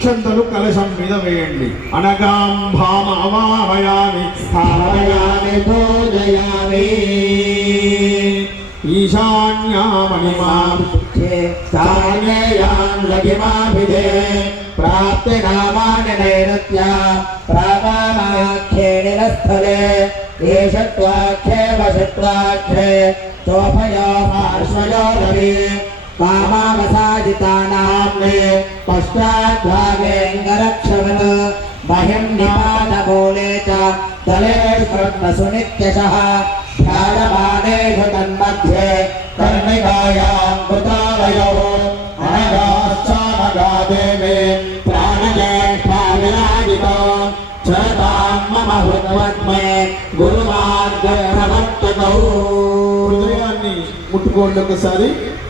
అక్షంతలు కలశం మీద వేయండి. అనగాం భామ అవాహయామి స్థాపయామి స్థాపయామి పూజయామి. ఈశాన్యామణిమా స్థానేయాం లఘిమాభిధే ప్రాప్తినామాని నైరుత్య ప్రామాఖ్యేణ స్థలే ఏష త్వాఖ్యే వసత్వాఖ్యే తోభయో పార్శ్వయో రవి कामावसादितानां मे पश्चाद्भागेङ्गरक्षवन् मह्यं निपातमूले च तलेष्वन्नसुनित्यशः ध्यायमानेषु तन्मध्ये कर्णिकायां कृतालयोः अनगाश्चानगादेवे प्राणज्येष्ठाविराजितो च तां मम हृद्वद्मे गुरुमार्गप्रवर्तकौ హృదయాన్ని ముట్టుకోండి ఒకసారి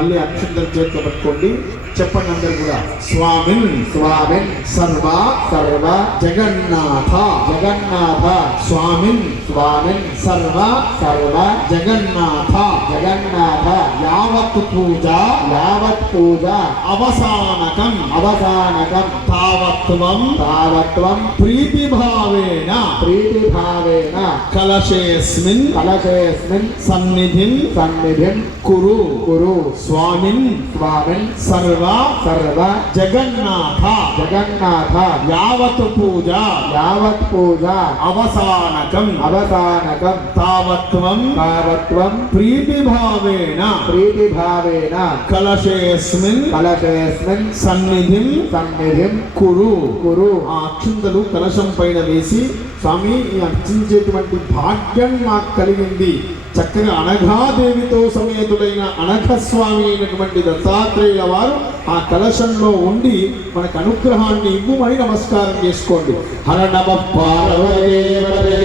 మళ్ళీ అక్షంతల చేతిలో పట్టుకోండి చెప్పండి అందరు కూడా. స్వామి స్వామి సర్వ సర్వ జగన్నాథ జగన్నాథ స్వామి స్వామి సర్వ సర్వ జగన్నాథ జగన్నాథ యావత్ పూజ యావత్ పూజ అవసానకం అవసానకం తావత్వం తావత్ ప్రీతిభావేన ప్రీతిభావేన కలశేస్మిన్ కలశేస్మిన్ సన్నిధిం సన్నిధిం కురు కురు స్వామిన్ స్వామిన్ సర్వ సర్వ జగన్నాథ జగన్నాథ యావత్ పూజ యావత్ పూజ అవసానకం అవసానకం తావత్వం తావత్వం ప్రీతిభావేన ప్రీతిభావేన కలశేస్మిన్ కలశేస్మిన్ సన్నిధిం సన్నిధిం కురు కురు ఆ అక్షింతలు కలశం పైన వేసి స్వామి ఈ అర్చించేటువంటి భాగ్యం మాకు కలిగింది. చక్కగా అనఘాదేవితో సమేతుడైన అనఘ స్వామి అయినటువంటి దత్తాత్రేయుల వారు ఆ కలశంలో ఉండి మనకు అనుగ్రహాన్ని ఇవ్వమని నమస్కారం చేసుకోండి. హర నమ పార్వదేవతే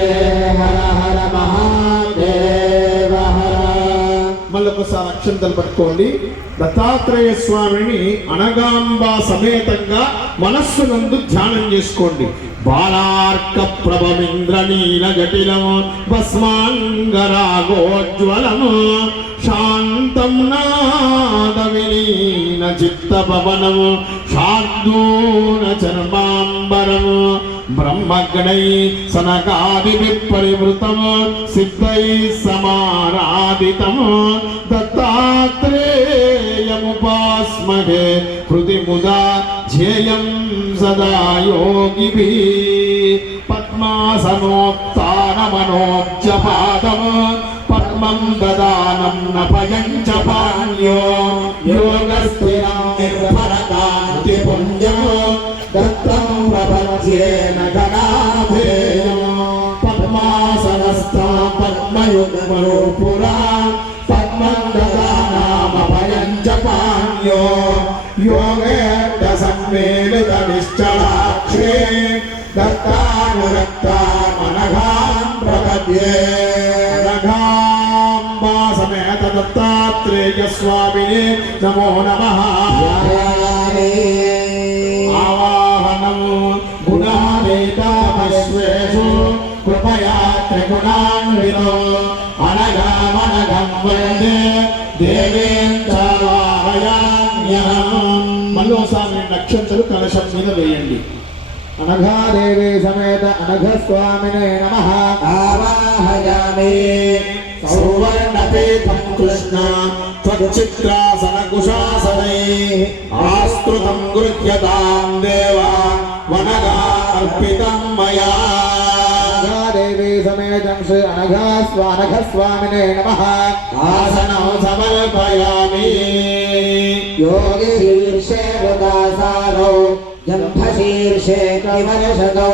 ఒకసారి అక్షం పట్టుకోండి దత్తాత్రేయ స్వామిని అనగాంబ సమేతంగా మనస్సునందు ధ్యానం చేసుకోండి. బాలార్క ప్రభమింద్రనీల జటిలము భస్మాంగరాగోజ్వలము శాంతం నాద విలీన చిత్త పవనము శార్దూల చర్మాంబరము బ్రహ్మగణై సనకాది విపరివృతము సిద్ధై సమారాధితం దత్తాత్రేయముపాస్మహే హృది ముదా ధ్యేయం సదా యోగిభి. పద్మాసనోత్నమనోజ్జపాదము పద్మం దదానం నభయం చ పాణ్యో యోగస్థిరం నిర్భరకాంతి పద్మయుగ్మరో పురా పద్మం దదానామభయం చ పాణ్యో యోగేర్ద సమ్మేళిత నిశ్చలాక్షే దత్తానురక్తామనఘాం ప్రపద్యే అనఘాంబా సమేత దత్తాత్రేయ స్వామినే నమో నమః త్రిగుణాన్వితో అనగమనగం వందే దేవేం మల్లోసామి నక్షత్రలు కలశం మీద వేయండి. అనఘాదేవి సమేత అనఘ స్వామినే నమ. ఆవాహయామి సౌవర్ణపీఠం కృష్ణ త్వచిత్రాసన కుశాసనై ఆస్తృతం గృహ్యతాం సమేతం శ్రీ అనఘా స్వానఘ స్వామినే నమ. ఆసనం సమర్పయామి. యోగి శీర్షే వృదాసారౌ జంభశీర్షే కవివర్షకౌ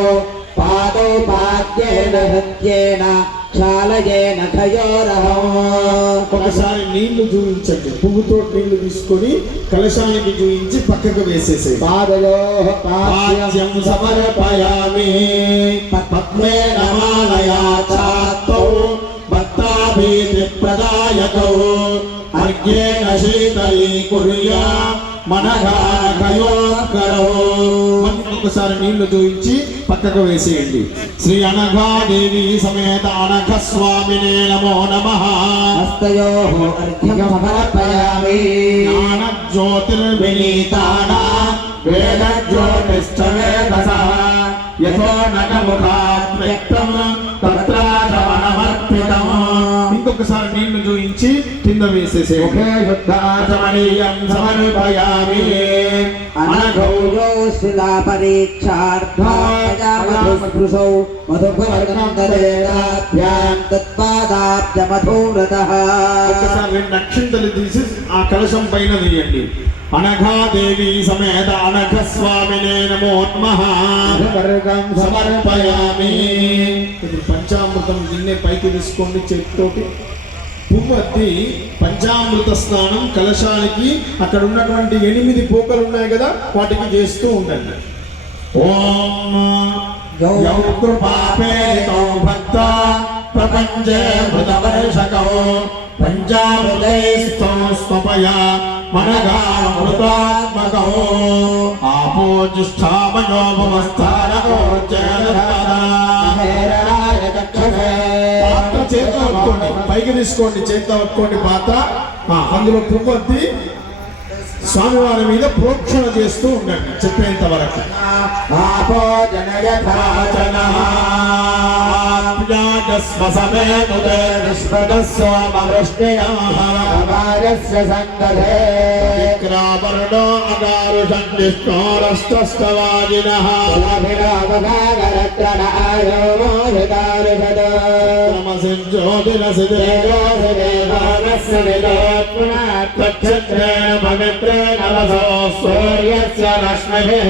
పాదౌ పాద్యేన హృత్యేన క్షాళయే నఖయోరహం ఒకసారి నీళ్ళు చూపించండి పువ్వుతో నీళ్ళు తీసుకొని కలశానికి చూపించి పక్కకు వేసేసే పాదయో పాద్యం సమర్పయామి. పద్మే నమాలయా ప్రదాయకౌ. అర్ఘ్యేన శీతలీకుర్యా మనఘానకయోకరౌ ఒకసారి నీళ్ళు చూపించి పక్కకు వేసేయండి. శ్రీ అనఘాదేవి సమేత అనఘ స్వామినే నమో. నమః జ్ఞాన జ్యోతిర్వినీతానా వేద యథో ఇంకొకసారి నీళ్ళు చూయించి కింద వేసేసే. సమర్పయామి. అనఘౌ అనఘౌజో ఒకసారి రెండు అక్షింతలు తీసి ఆ కలశం పైన వేయండి. అనఘాదేవి సమేత అనఘ స్వామినే నమో నమః వర్గం సమర్పయామి ఇప్పుడు పంచామృతం గిన్నె పైకి తీసుకోండి చేతితోటి పువ్వు అద్ది పంచామృత స్నానం కలశానికి అక్కడ ఉన్నటువంటి ఎనిమిది పోకలు ఉన్నాయి కదా వాటికి చేస్తూ ఉండండి ఓం భక్త ప్రపంచే మృతవర్షకో పంచామృతైస్తో స్వపయా మనగామృతాత్మకో. పట్టుకోండి పైకి తీసుకోండి చేతితో పట్టుకోండి పాత్ర. అందులో పువ్వొత్తి స్వామివారి మీద ప్రోక్షణ చేస్తూ ఉండండి చెప్పేంత వరకు. स्वसमे मुदर्ष्णस्वामवृष्टियाहारस्य सङ्गधे विक्रावर्णो अदारुषन्निष्णोरस्त्रस्तवाजिनः अभिरावगागरत्रन आयोमोहितारिषद सूर्यस्य रश्मिभिः।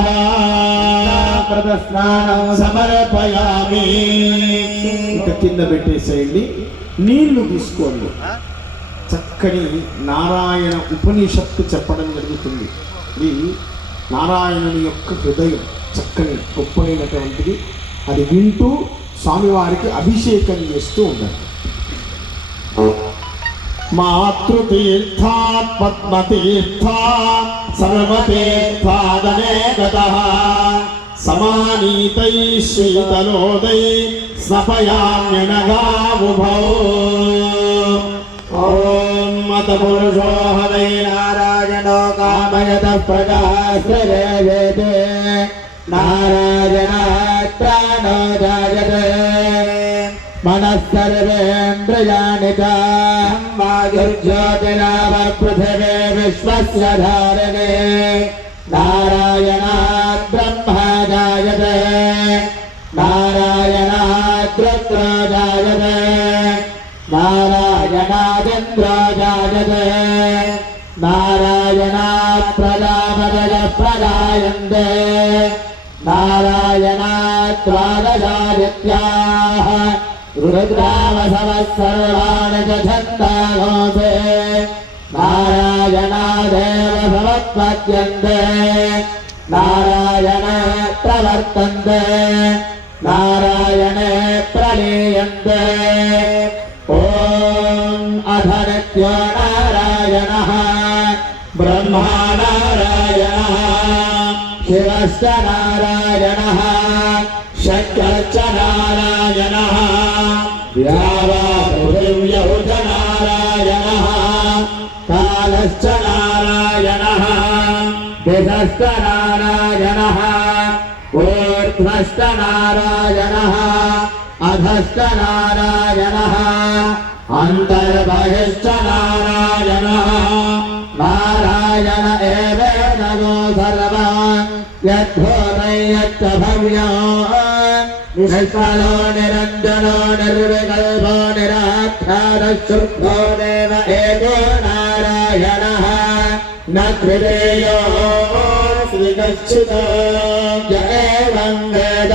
అదాభ్యః స్నానం సమర్పయామి. ఇక కింద పెట్టేసేయండి. నీళ్ళు తీసుకోండి. చక్కని నారాయణ ఉపనిషత్తు చెప్పడం జరుగుతుంది. ఇది నారాయణుని యొక్క హృదయం చక్కని గొప్పైనటువంటిది. అది వింటూ స్వామివారికి అభిషేకం చేస్తూ ఉండండి. మాతృతీర్థాత్ పద్మతీర్థా సర్వతీర్థాదనే గతః. సమానీతై శీతలోదై స్నపయామ్యనగావుభౌ ఓం మత పురుషో హవై నారాయణో కామయత ప్రకాశ్రవేదే నారాయణాత్రాణో జాయతే మనస్సర్వేంద్రియాణి వాయుర్జ్యోతిరావ పృథివే విశ్వస్య ధారణే నారాయణ నారాయణాత్ రుద్ర జాయతే నారాయణాదింద్ర జాయతే ప్రజాపదయ ప్రజాయంతే నారాయణాత్ ద్వాదశాదిత్యాः రుద్రావసవः సర్వాణి नारायण नारायणः ब्रह्मा नारायणः नारायण नारायणः शक्रश्च नारायण व्यावाहुर्यहुज नारायण कालश्च नारायण दिशश्च नारायण ऊर्ध्वश्च नारायण अधस्त नारायण अन्तर्बहिश्च नारायणः नारायण एवेदगो सर्वा यद्भूतै यच्च भव्यो निष्फलो निरञ्जनो निर्विकल्पो निराख्यातशुद्धो देव एको नारायणः न त्रिदेयो श्रीगच्छितो य एवं वेद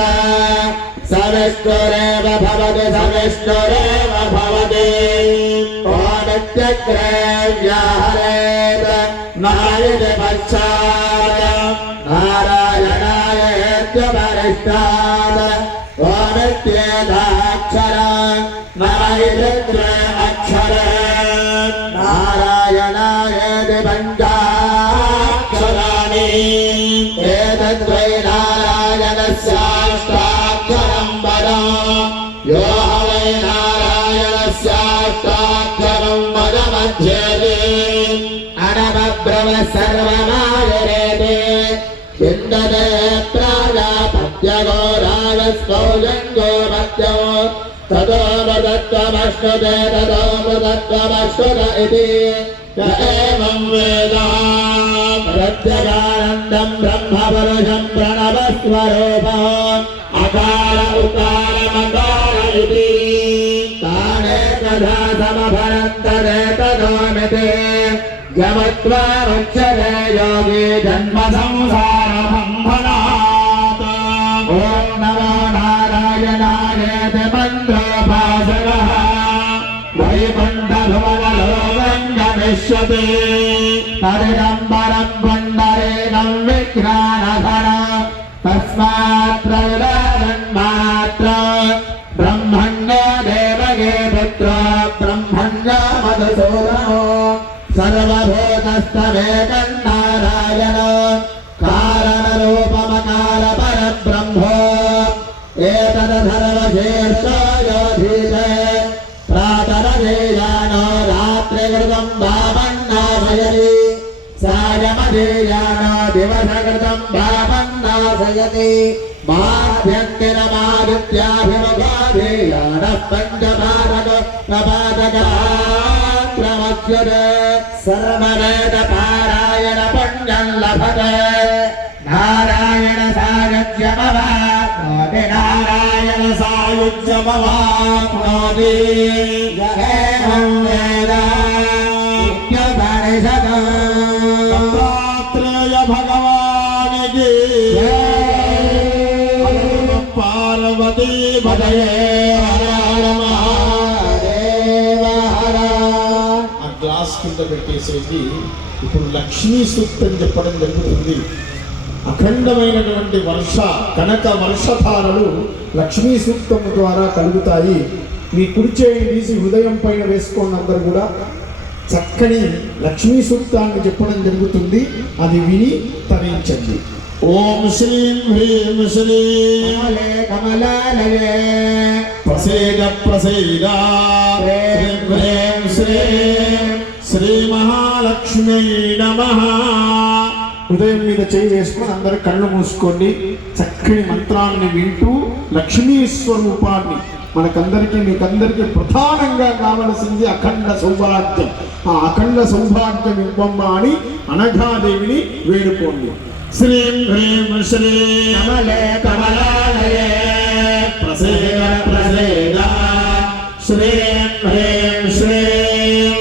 सविष्णुरेव भवति सविष्णुरेव भवति ओनित्यग्रेव्याहरेत नायति पश्चात् नारायणायेत्यपरिष्टात् ओनित्येधाक्षर భుజంగో రత్యో తదో మృదత్వమశ్వదే తదో మృదత్వమశ్వద ఇది ఏమం వేద ప్రత్యగానందం బ్రహ్మపురుషం ప్రణవస్వరూప అకార ఉకారమకార ఇది తానే తథా సమభరంతరేతదోమితే యమత్వాముచ్యతే యోగే జన్మ సంసార गमिष्यति तदिदम्बरं पुण्डरीकं विज्ञानधर तस्मात् प्रविदानन्मात्र ब्रह्मण्यो देवगे पुत्र ब्रह्मण्यो मधुसूदनो सर्वभूतस्तमेकं नारायण कारणरूपमकार సకృతం భావన్నాశయతి మాభ్యంతిరమాదిత్యాభిమభాధేయాణ పంచభారత ప్రపాదకాక్రమస్యుర సర్వవేద పారాయణ పుణ్యం లభత నారాయణ సాయుజ్యమవాప్నోతి నారాయణ సాయుజ్యమవాప్నోతి ఆ గ్లాస్ కింద పెట్టేసేసి ఇప్పుడు లక్ష్మీ సూక్తం చెప్పడం జరుగుతుంది. అఖండమైనటువంటి వర్ష కనక వర్షధారలు లక్ష్మీ సూక్తం ద్వారా కలుగుతాయి. మీ కుడిచేయి తీసి హృదయం పైన వేసుకోండి అందరు కూడా. చక్కని లక్ష్మీ సూక్తాన్ని చెప్పడం జరుగుతుంది. అది విని తరించండి. ఓం శ్రీం హ్రీం శ్రీం కమలే కమలాలయే. ప్రసేద ప్రసేద. హ్రీం హ్రీం శ్రీం శ్రీ మహాలక్ష్మీ నమ. హృదయం మీద చేయి వేసుకొని అందరూ కళ్ళు మూసుకోండి. చక్కని మంత్రాన్ని వింటూ లక్ష్మీ స్వరూపాన్ని మనకందరికీ మీకందరికీ ప్రధానంగా కావలసింది అఖండ సౌభాగ్యం. ఆ అఖండ సౌభాగ్యం ఇవ్వమ్మా అని అనఘాదేవిని వేడుకోండి. శ్రీం హ్రీం శ్రీం కమలే కమలాలయే. ప్రసేద ప్రసేద శ్రీం హ్రీం శ్రీం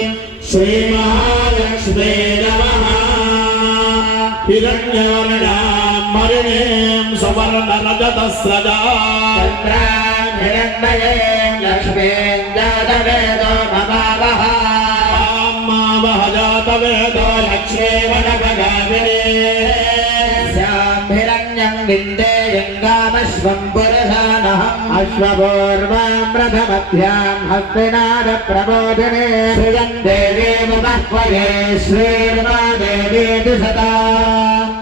శ్రీ మహాలక్ష్మీ నమః. హిరణ్యవర్ణాం మరుణీం సువర్ణ రజతస్రజా చంద్రాహిరణ్మయే లక్ష్మీం జాతవేదో మమావహ. మామహజాతవేదో లక్ష్మీవనపగామిని హిరణ్యం విందేయంగామశ్వం పురుషానహం అశ్వపూర్వాం రథమధ్యాం హస్తినాద ప్రబోధినే శ్రియం దేవీ మహ్వయే శ్రీర్మాదేవీతి సదా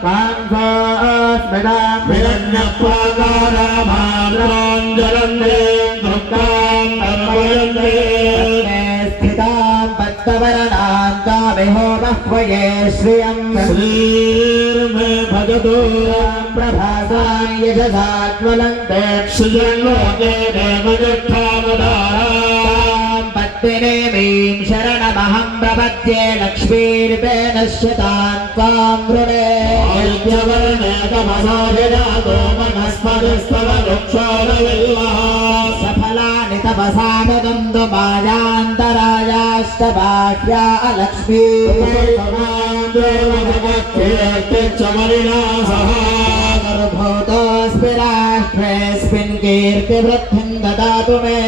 కాంసోస్మిదాం హిరణ్యప్రాకారామాంజలందే దృక్తాం తర్పయందే స్థితాం कामिहो बह्वये श्रियम् श्रीर्मे भजतु प्रभासां यशसा ज्वलन्ते श्रियल्लोके देवजठावदाराम् पत्तिनेमीं शरणमहं प्रपद्ये लक्ष्मीर्पेण शतां त्वां वृणे आदित्यवर्णे तमसाभिजातो वनस्पतिस्तव वृक्षोरविल्लः सफलानि तपसानुदन्तु मायान्तरायाश्च बाह्या अलक्ष्मी गर्भूतोऽस्मि राष्ट्रेऽस्मिन् कीर्तिवृद्धिं ददातु मे